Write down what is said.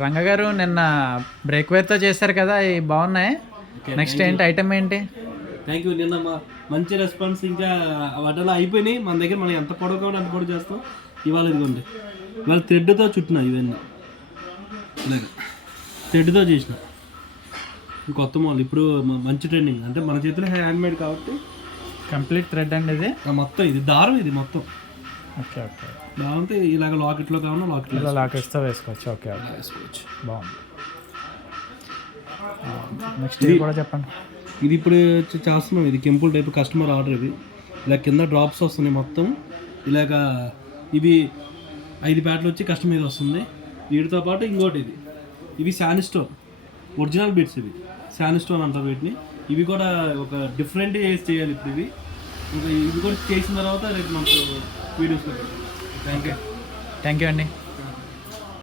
రంగగారు నిన్న బ్రేక్వేర్తో చేశారు కదా, ఇవి బాగున్నాయి. నెక్స్ట్ ఏంటి ఐటమ్ ఏంటి? Thank you. నిన్న మంచి రెస్పాన్స్. ఇంకా వాటిలో అయిపోయినాయి మన దగ్గర. మనం ఎంత పొడవు కావాలి అంత పొడవు చేస్తాం. ఇవాళ ఇదిగోండి, ఇవాళ థ్రెడ్తో చుట్టినా ఇవన్నీ. ఇలాగ థ్రెడ్తో చేసిన కొత్త మోడల్. ఇప్పుడు మంచి ట్రెండింగ్. అంటే మన చేతిలో హ్యాండ్మేడ్ కాబట్టి కంప్లీట్ థ్రెడ్ అండి ఇది. మొత్తం ఇది దారం, ఇది మొత్తం. Okay okay. దాంతో ఇలాగ లాకెట్లో కావాలన్నా లాకెట్లో లాకెట్స్తో వేసుకోవచ్చు. ఓకే ఓకే, వేసుకోవచ్చు. బాగుంది. నెక్స్ట్ ఇది కూడా చెప్పండి. ఇది ఇప్పుడు చేస్తున్నాం. ఇది కెంపుల్ టైప్ కస్టమర్ ఆర్డర్. ఇది ఇలా కింద డ్రాప్స్ వస్తున్నాయి మొత్తం. ఇలాగ ఇవి 5 ప్యాట్లు వచ్చి కస్టమర్ మీద వస్తుంది. వీటితో పాటు ఇంకోటి ఇది, ఇవి శాండ్ స్టోన్ ఒరిజినల్ బీట్స్. ఇవి శాండ్ స్టోన్ అంటారు వీటిని. ఇవి కూడా ఒక డిఫరెంట్ వేసి చేయాలి ఇప్పుడు. ఇవి ఇంకా ఇవి కూడా చేసిన తర్వాత రేపు మనకు వీడియోస్. థ్యాంక్ యూ అండి.